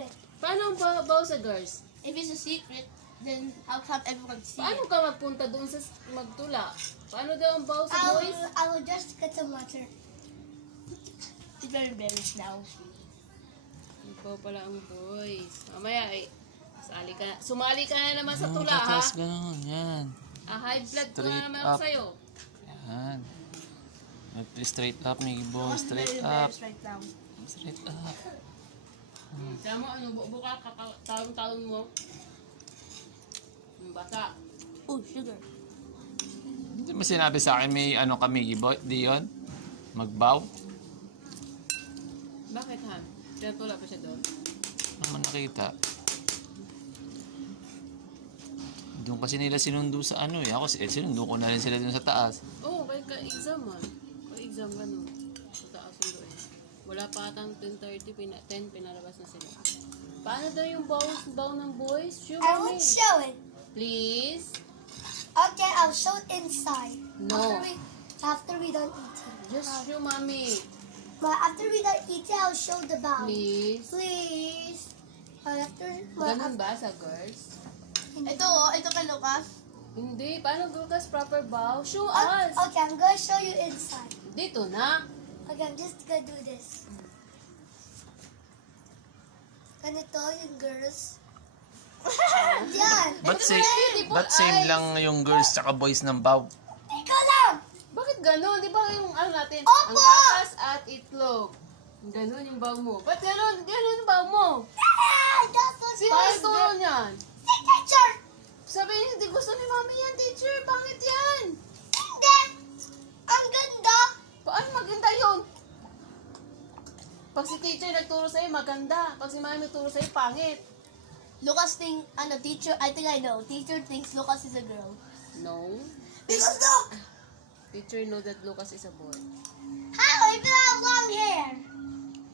secret. Paano ang babaw sa girls? If it's a secret, then I'll have everyone see Paano it. ka magpunta doon sa magtula? Paano daw ang baw sa boys? I will just get some water. It's very embarrassed now. Ikaw pala ang boys. Mamaya ay sumali ka na naman sa tula, ha? Tatas ganun, yan. High blood ko na Straight naman up. ako sa'yo. Yan. Straight up, Miggy boy. I'm Straight very up. embarrassed right now. Straight up. Tama mo, ano, buka talon mo. Bata. Oh, sugar. Hindi mo sinabi sa akin may ano ka, Miggy boy? Di yun? Magbaw? Bakit, ha? Pinatula pa siya doon? Ano naman nakita? Doon kasi nila sinundo sa ano eh. Ako sinundo ko na rin sila doon sa taas. Oo, ka-exam, ha? Ka-exam ka, no? Sa taas yung doon. Wala pa atang 10:30, 10 pinalabas na sila. Paano daw yung baw ng boys? Show I kami. won't show it. Please? Okay, I'll show it inside. No. After we done eating. Just show mommy. But after we done eating, I'll show the bowl. Please? Please. Ganun ba sa girls? Ito kay Lucas. Hindi. Paano Lucas proper bow? Show us. Okay, I'm gonna show you inside. Dito na. Okay, I'm just gonna do this. Ganito yung girls. Yan. Ba't beautiful same eyes. lang yung girls tsaka boys ng baw? Ikaw lang! Bakit ganun? Di ba yung ano natin? Opo! Ang gatas at itlog. Ganun yung bow mo. Ba't ganun? Ganun yung bow mo. Yeah! That's what Sino yung turo niyan? signature! Sabi niya, hindi gusto ni mami yan, teacher. Pangit yan. Hindi! Ang ganda! Paano maganda yun? Pag si teacher nagturo sa'yo, maganda. Pag si mami nagturo sa'yo, pangit. Lucas teacher, I think I know. Teacher thinks Lucas is a girl. No. Because look! Teacher know that Lucas is a boy. How? If you have long hair.